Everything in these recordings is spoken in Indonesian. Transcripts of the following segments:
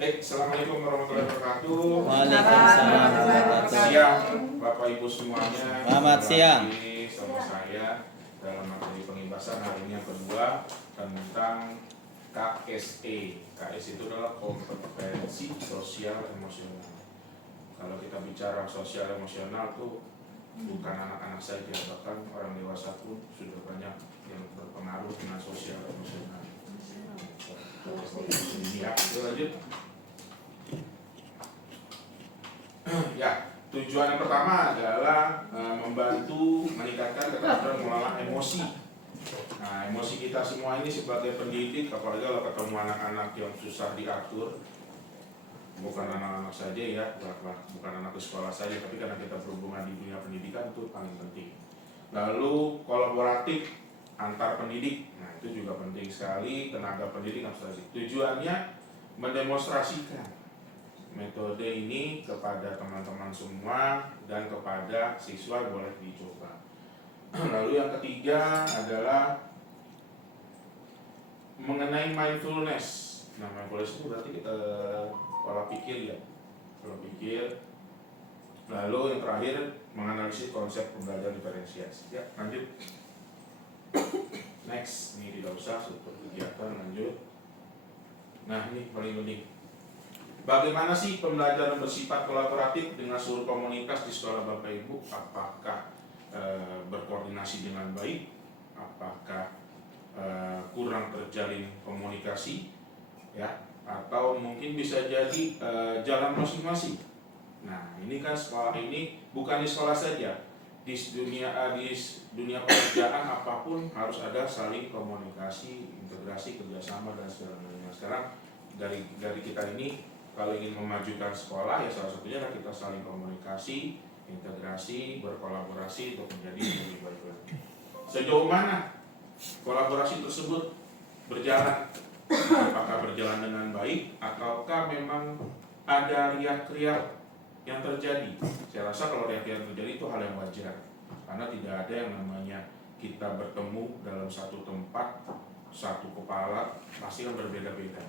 Assalamualaikum warahmatullahi wabarakatuh. Waalaikumsalam warahmatullahi Siang Bapak Ibu semuanya. Selamat siang. Sama saya dalam materi pengibasan hari ini yang kedua tentang KSE. KS itu adalah kompetensi sosial emosional. Kalau kita bicara sosial emosional tuh bukan anak-anak saja, bahkan orang dewasa pun sudah banyak yang berpengaruh dengan sosial emosional. Ya, lanjut. Ya, tujuan yang pertama adalah membantu meningkatkan keterampilan mengelola emosi. Nah, emosi kita semua ini sebagai pendidik, apalagi kalau ketemu anak-anak yang susah diatur, bukan anak-anak saja ya, bukan anak ke sekolah saja, tapi karena kita berhubungan di dunia pendidikan itu paling penting. Lalu kolaboratif antar pendidik, nah itu juga penting sekali, tenaga pendidik administrasi. Tujuannya mendemonstrasikan metode ini kepada teman-teman semua dan kepada siswa boleh dicoba. Lalu yang ketiga adalah mengenai mindfulness. Nah, mindfulness itu berarti kita pola pikir ya, pola pikir. Lalu yang terakhir menganalisis konsep pembelajaran diferensiasi. Ya, lanjut. Next, ini tidak usah struktur kegiatan, lanjut. Nah, ini paling penting. Bagaimana sih pembelajaran bersifat kolaboratif dengan seluruh komunitas di sekolah Bapak Ibu? Apakah berkoordinasi dengan baik? Apakah kurang terjalin komunikasi? Ya, atau mungkin bisa jadi jalan masing-masing. Nah, ini kan sekolah ini bukan di sekolah saja, di dunia pekerjaan apapun harus ada saling komunikasi, integrasi, kerjasama dan segala macam. Sekarang dari kita ini kalau ingin memajukan sekolah ya salah satunya adalah kita saling komunikasi, integrasi, berkolaborasi untuk menjadi lebih baik lagi. Sejauh mana kolaborasi tersebut berjalan? Apakah berjalan dengan baik ataukah memang ada riak-riak yang terjadi? Saya rasa kalau riak-riak terjadi itu hal yang wajar, karena tidak ada yang namanya kita bertemu dalam satu tempat, satu kepala, pasti kan berbeda-beda.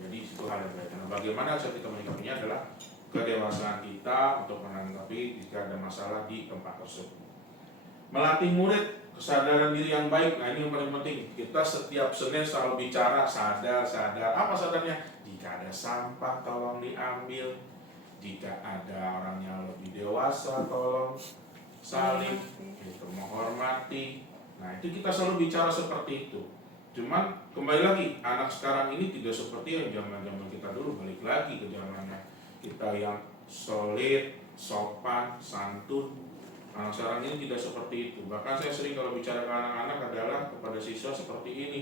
Jadi itu hal yang baik. Nah, bagaimana cara kita menyikapinya adalah kedewasaan kita untuk menanggapi jika ada masalah di tempat tersebut. Melatih murid kesadaran diri yang baik. Nah, ini yang paling penting. Kita setiap Senin selalu bicara sadar. Apa sadarnya? Jika ada sampah tolong diambil. Jika ada orang yang lebih dewasa tolong saling itu menghormati. Nah, itu kita selalu bicara seperti itu. Cuman kembali lagi, anak sekarang ini tidak seperti yang zaman-zaman kita dulu. Balik lagi ke zamannya kita yang solid, sopan, santun. Anak sekarang ini tidak seperti itu. Bahkan saya sering kalau bicara ke anak-anak adalah kepada siswa seperti ini.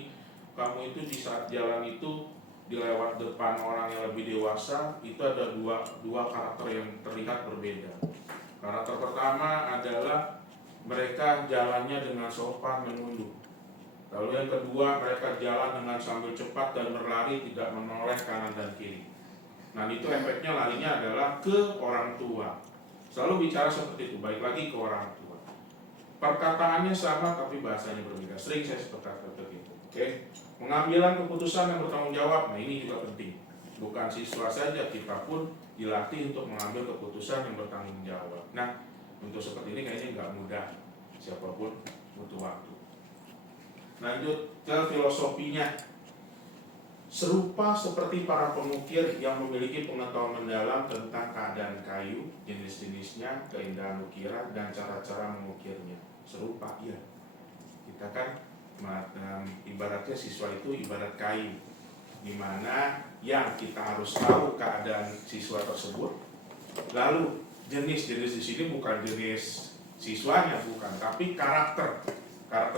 Kamu itu di saat jalan itu dilewat depan orang yang lebih dewasa, itu ada dua karakter yang terlihat berbeda. Karakter pertama adalah mereka jalannya dengan sopan menunduk. Lalu yang kedua, mereka jalan dengan sambil cepat dan berlari, tidak menoleh kanan dan kiri. Nah, itu efeknya larinya adalah ke orang tua. Selalu bicara seperti itu, baik lagi ke orang tua. Perkataannya sama tapi bahasanya berbeda. Sering saya seperti itu. Oke. Pengambilan keputusan yang bertanggung jawab, nah ini juga penting. Bukan siswa saja, kita pun dilatih untuk mengambil keputusan yang bertanggung jawab. Nah, untuk seperti ini kayaknya nggak mudah. Siapapun butuh waktu. Lanjut ke filosofinya. Serupa seperti para pengukir yang memiliki pengetahuan mendalam tentang keadaan kayu, jenis-jenisnya, keindahan ukiran, dan cara-cara mengukirnya. Serupa, iya. Kita kan ibaratnya siswa itu ibarat kayu, dimana yang kita harus tahu keadaan siswa tersebut. Lalu jenis-jenis di sini bukan jenis siswanya, bukan, tapi karakter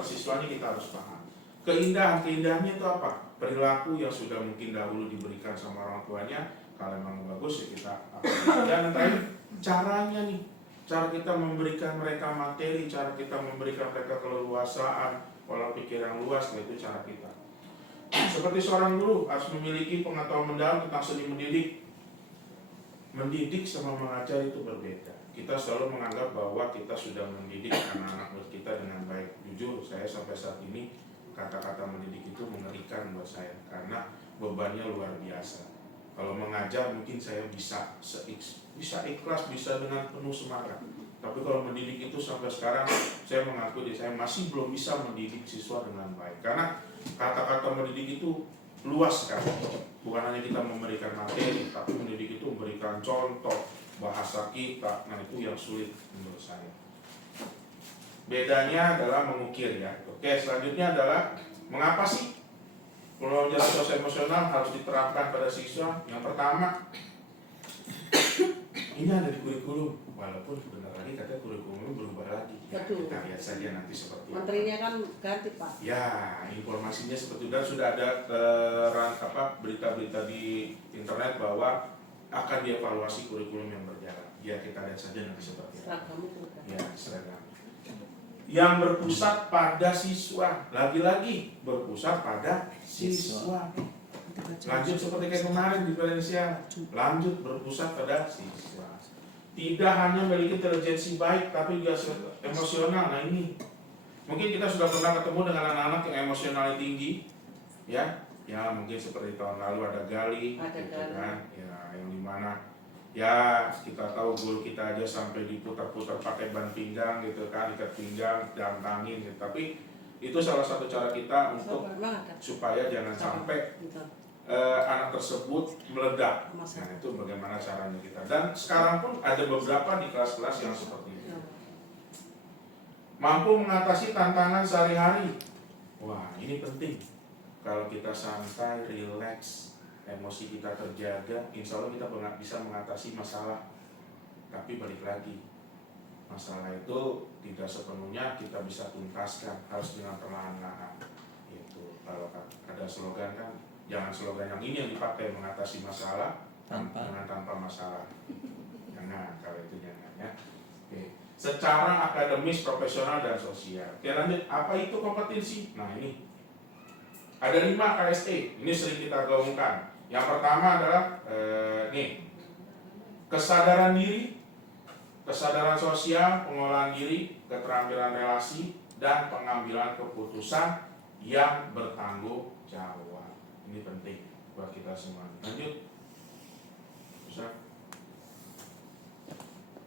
siswanya kita harus paham. Keindahannya itu apa? Perilaku yang sudah mungkin dahulu diberikan sama orang tuanya, kalau memang bagus ya kita apalagi. Dan terakhir caranya nih, cara kita memberikan mereka materi, cara kita memberikan mereka keleluasaan, pola pikir yang luas, itu cara kita. Seperti seorang guru harus memiliki pengetahuan mendalam tentang seni mendidik. Mendidik sama mengajar itu berbeda. Kita selalu menganggap bahwa kita sudah mendidik anak-anak kita dengan baik. Jujur, saya sampai saat ini kata-kata mendidik itu mengerikan buat saya karena bebannya luar biasa. Kalau mengajar mungkin saya bisa ikhlas, bisa dengan penuh semangat. Tapi kalau mendidik itu sampai sekarang saya mengaku diri saya masih belum bisa mendidik siswa dengan baik. Karena kata-kata mendidik itu luas sekali. Bukan hanya kita memberikan materi, tapi mendidik itu memberikan contoh, bahasa kita. Nah itu yang sulit menurut saya. Bedanya adalah mengukir ya. Oke, selanjutnya adalah mengapa sih pembelajaran sosial emosional harus diterapkan pada siswa? Yang pertama, ini ada di kurikulum, walaupun sebentar lagi katanya kurikulum berubah lagi. Ya, kita lihat saja nanti seperti apa. Menterinya kan ganti Pak. Ya, informasinya seperti itu dan sudah ada berita-berita di internet bahwa akan dievaluasi kurikulum yang berjalan. Ya, kita lihat saja nanti seperti apa. Seragam itu kan. Ya, seragam. Yang berpusat pada siswa, lagi-lagi berpusat pada siswa. Lanjut seperti kayak kemarin di Valencia, lanjut berpusat pada siswa. Tidak hanya memiliki intelijensi baik, tapi juga emosional. Nah ini, mungkin kita sudah pernah ketemu dengan anak-anak yang emosionalnya tinggi, ya mungkin seperti tahun lalu ada Gali, gitu kan, ya yang dimana ya kita tahu guru kita aja sampai diputar-putar pakai ban pinggang gitu kan, ikat pinggang, jantangin gitu. Tapi itu salah satu cara kita untuk supaya jangan sampai anak tersebut meledak. Nah itu bagaimana caranya kita. Dan sekarang pun ada beberapa di kelas-kelas yang seperti itu. Mampu mengatasi tantangan sehari-hari. Wah ini penting. Kalau kita santai, rileks, emosi kita terjaga, insya Allah kita bisa mengatasi masalah. Tapi balik lagi, masalah itu tidak sepenuhnya kita bisa tuntaskan, harus dengan perlahan-lahan. Itu kalau ada slogan kan, jangan slogan yang ini yang dipakai mengatasi masalah tanpa masalah. Jangan, kalau itu jangan ya. Oke. Secara akademis, profesional dan sosial. Oke lanjut, apa itu kompetensi? Nah ini ada 5 KSE, ini sering kita gaungkan. Yang pertama adalah kesadaran diri, kesadaran sosial, pengolahan diri, keterampilan relasi, dan pengambilan keputusan yang bertanggung jawab. Ini penting buat kita semua. Lanjut. Bisa.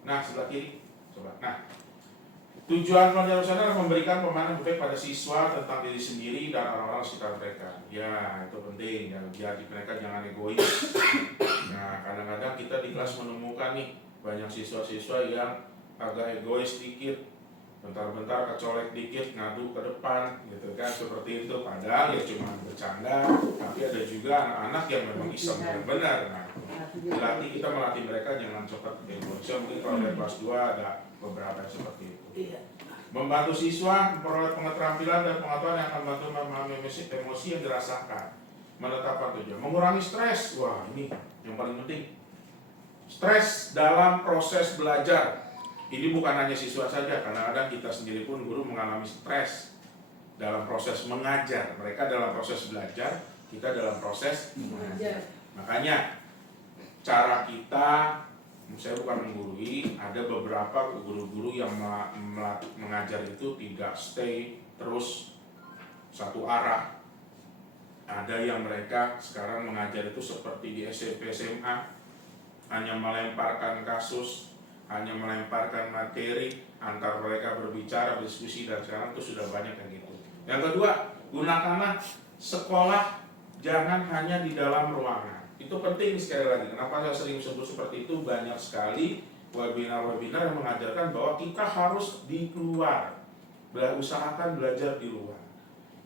Nah, sebelah kiri. Coba. Nah, tujuan pelajaran sosial adalah memberikan pemahaman baik pada siswa tentang diri sendiri dan orang-orang sekitar mereka. Ya, itu penting. Jadi mereka jangan egois. Nah, kadang-kadang kita di kelas menemukan nih banyak siswa-siswa yang agak egois dikit. Bentar-bentar kecolek dikit, ngadu ke depan, gitu kan, seperti itu. Padahal ya cuma bercanda, tapi ada juga anak-anak yang memang iseng benar. Nah, kita melatih mereka jangan cepat egois. Mungkin kalau dari kelas 2 ada beberapa yang seperti itu. Membantu siswa memperoleh pengetahuan dan pengetahuan yang akan membantu memahami emosi yang dirasakan. Menetapkan tujuan, mengurangi stres. Wah, ini yang paling penting. Stres dalam proses belajar. Ini bukan hanya siswa saja, kadang-kadang kita sendiri pun guru mengalami stres dalam proses mengajar. Mereka dalam proses belajar, kita dalam proses mengajar. Makanya cara kita, saya bukan menggurui, ada beberapa guru-guru yang mengajar itu tidak stay terus satu arah. Ada yang mereka sekarang mengajar itu seperti di SMP SMA, hanya melemparkan kasus, hanya melemparkan materi, antar mereka berbicara, berdiskusi, dan sekarang itu sudah banyak yang gitu. Yang kedua, gunakanlah sekolah jangan hanya di dalam ruangan. Itu penting sekali lagi. Kenapa saya sering sebut seperti itu? Banyak sekali webinar-webinar yang mengajarkan bahwa kita harus di luar, usahakan belajar di luar.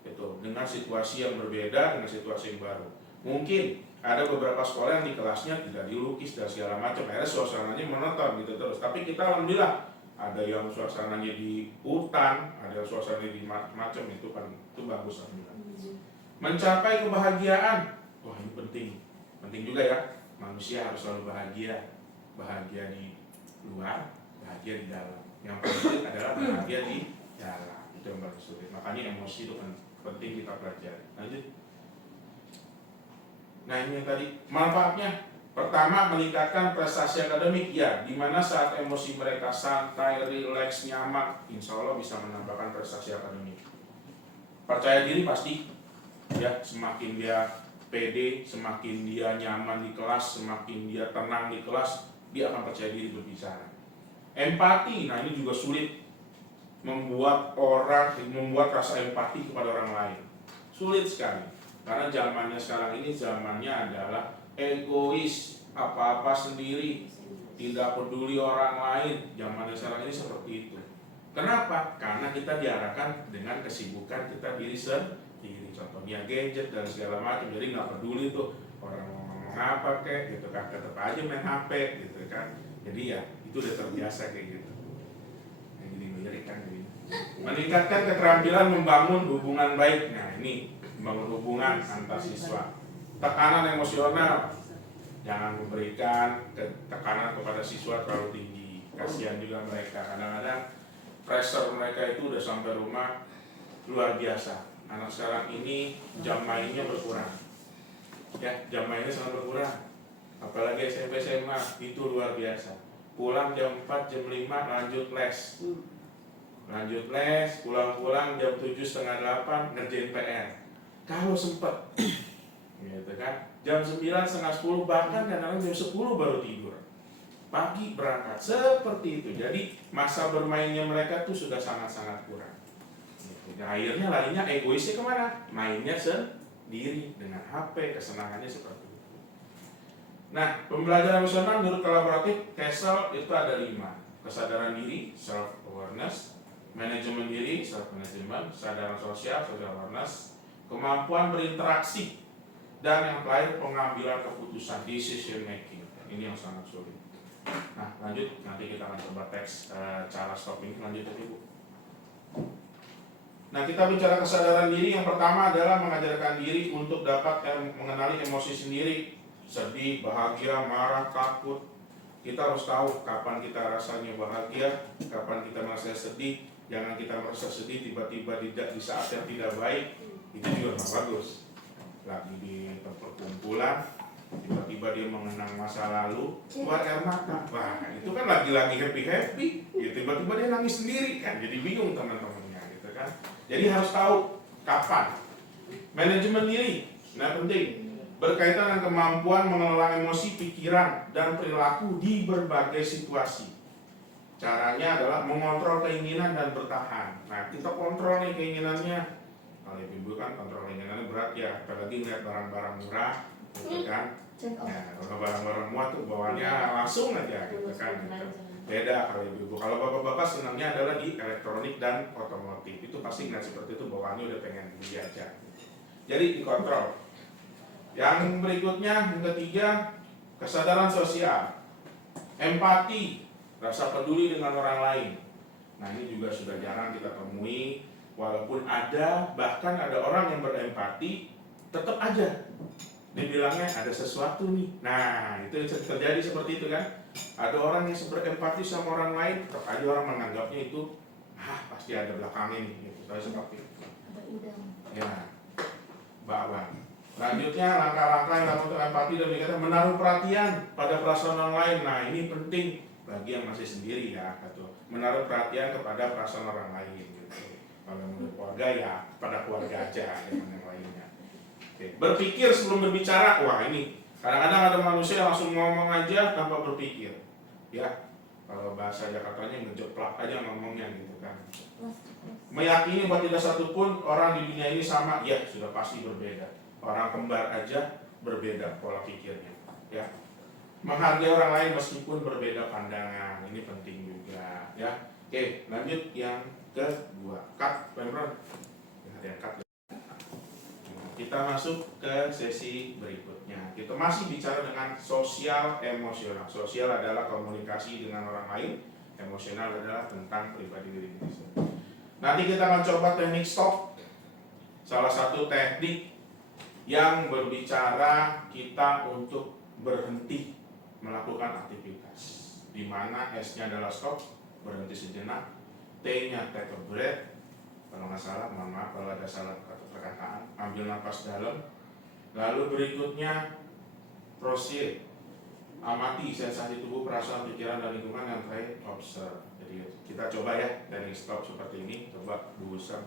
Itu dengan situasi yang berbeda, dengan situasi yang baru. Mungkin ada beberapa sekolah yang di kelasnya tidak dilukis dan segala macam, akhirnya suasananya monoton gitu terus. Tapi kita alhamdulillah ada yang suasananya di hutan, ada yang suasananya di macam itu kan, itu bagus alhamdulillah. Mencapai kebahagiaan, wah ini penting juga ya. Manusia harus selalu bahagia di luar, bahagia di dalam. Yang penting adalah bahagia di dalam, itu yang paling sulit. Makanya emosi itu kan penting kita pelajari. Lanjut. Nah ini yang tadi manfaatnya. Pertama, meningkatkan prestasi akademik ya, dimana saat emosi mereka santai, rileks, nyaman, insya Allah bisa menambahkan prestasi akademik. Percaya diri pasti ya, semakin dia pede, semakin dia nyaman di kelas, semakin dia tenang di kelas, dia akan percaya diri berbicara. Empati, nah ini juga sulit membuat rasa empati kepada orang lain. Sulit sekali. Karena zamannya sekarang ini zamannya adalah egois, apa-apa sendiri, tidak peduli orang lain. Zamannya sekarang ini seperti itu. Kenapa? Karena kita diarahkan dengan kesibukan kita diri sendiri. Contohnya gadget dan segala macam. Jadi nggak peduli tuh orang ngomong apa kek, gitu kan. Tetap aja main HP, gitu kan. Jadi ya itu udah terbiasa kayak gitu. Yang jadi mengerikan gitu. Meningkatkan keterampilan membangun hubungan baik. Nah ini membangun hubungan antar siswa. Tekanan emosional, jangan memberikan tekanan kepada siswa terlalu tinggi. Kasihan juga mereka. Kadang-kadang pressure mereka itu udah sampai rumah luar biasa. Anak sekarang ini jam mainnya berkurang. Ya, jam mainnya sangat berkurang. Apalagi SMP SMA itu luar biasa. Pulang jam 4, jam 5 lanjut les. Lanjut les, pulang-pulang jam 7 setengah 8 ngerjain PR. Kalau sempat, gitu kan. Jam 9 setengah 10 bahkan kadang-kadang jam 10 baru tidur. Pagi berangkat seperti itu. Jadi masa bermainnya mereka tuh sudah sangat-sangat kurang. Nah, akhirnya larinya egoisnya kemana? Mainnya sendiri dengan HP, kesenangannya seperti itu. Nah, pembelajaran emosional menurut kolaboratif Castle itu ada 5. Kesadaran diri, self awareness, manajemen diri, self management, kesadaran sosial, social awareness, kemampuan berinteraksi, dan yang terakhir pengambilan keputusan, decision making. Ini yang sangat sulit. Nah, lanjut, nanti kita akan coba teks cara stop ini. Lanjut Ibu. Nah, kita bicara kesadaran diri. Yang pertama adalah mengajarkan diri untuk dapat mengenali emosi sendiri. Sedih, bahagia, marah, takut. Kita harus tahu kapan kita rasanya bahagia, kapan kita merasa sedih. Jangan kita merasa sedih tiba-tiba di saat yang tidak baik. Itu juga nggak bagus. Lagi di perkumpulan, tiba-tiba dia mengenang masa lalu, keluar air mata. Wah, itu kan lagi-lagi happy-happy, ya tiba-tiba dia nangis sendiri kan, jadi bingung teman-temannya gitu kan. Jadi harus tahu kapan. Manajemen diri, nah penting, berkaitan dengan kemampuan mengelola emosi, pikiran, dan perilaku di berbagai situasi. Caranya adalah mengontrol keinginan dan bertahan. Nah, kita kontrol nih keinginannya. Kalau ibu kan kontrol keinginannya berat ya, apalagi ngeliat barang-barang murah, gitu kan. Nah, kalau barang-barang murah tuh bawaannya langsung aja, gitu kan. Gitu. Beda kalau ibu-ibu. Kalau bapak-bapak senangnya adalah di elektronik dan otomotif. Itu pasti nggak seperti itu, bawaannya udah pengen beli aja. Jadi dikontrol. Yang berikutnya, yang ketiga, kesadaran sosial, empati, rasa peduli dengan orang lain. Nah, ini juga sudah jarang kita temui. Walaupun ada, bahkan ada orang yang berempati, tetap aja dibilangnya ada sesuatu nih. Nah, itu yang terjadi seperti itu kan. Ada orang yang berempati sama orang lain, tetap aja orang menganggapnya itu pasti ada belakangnya nih, gitu. Seperti itu. Ya, bawang. Lanjutnya, langkah-langkah yang untuk empati dan dikatakan menaruh perhatian pada perasaan orang lain. Nah, ini penting bagi yang masih sendiri ya, gitu. Menaruh perhatian kepada perasaan orang lain. Gitu. Kalau menurut keluarga ya pada keluarga aja yang lainnya. Oke. Berpikir sebelum berbicara. Wah, ini kadang-kadang ada manusia yang langsung ngomong aja tanpa berpikir. Ya, kalau bahasa Jakartanya ngejeplak aja ngomongnya gitu kan. Meyakini bahwa tidak satupun orang di dunia ini sama, ya sudah pasti berbeda. Orang kembar aja berbeda pola pikirnya. Ya, menghargai orang lain meskipun berbeda pandangan, ini penting juga. Ya, oke, lanjut yang kedua, cut, pemron. Kita masuk ke sesi berikutnya. Kita masih bicara dengan sosial emosional. Sosial adalah komunikasi dengan orang lain, emosional adalah tentang pribadi diri kita sendiri. Nanti kita akan coba teknik stop. Salah satu teknik yang berbicara kita untuk berhenti melakukan aktivitas. Di mana S-nya adalah stop, berhenti sejenak. T-nya take a breath. Kalau nggak salah, mohon maaf kalau ada salah perkataan. Ambil nafas dalam. Lalu berikutnya proceed. Amati sensasi tubuh, perasaan, pikiran, dan lingkungan. Yang terakhir observe. Jadi kita coba ya dari stop seperti ini. Coba berusaha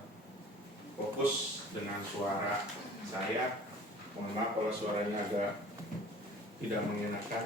fokus dengan suara saya. Mohon maaf kalau suaranya agak tidak mengenakan.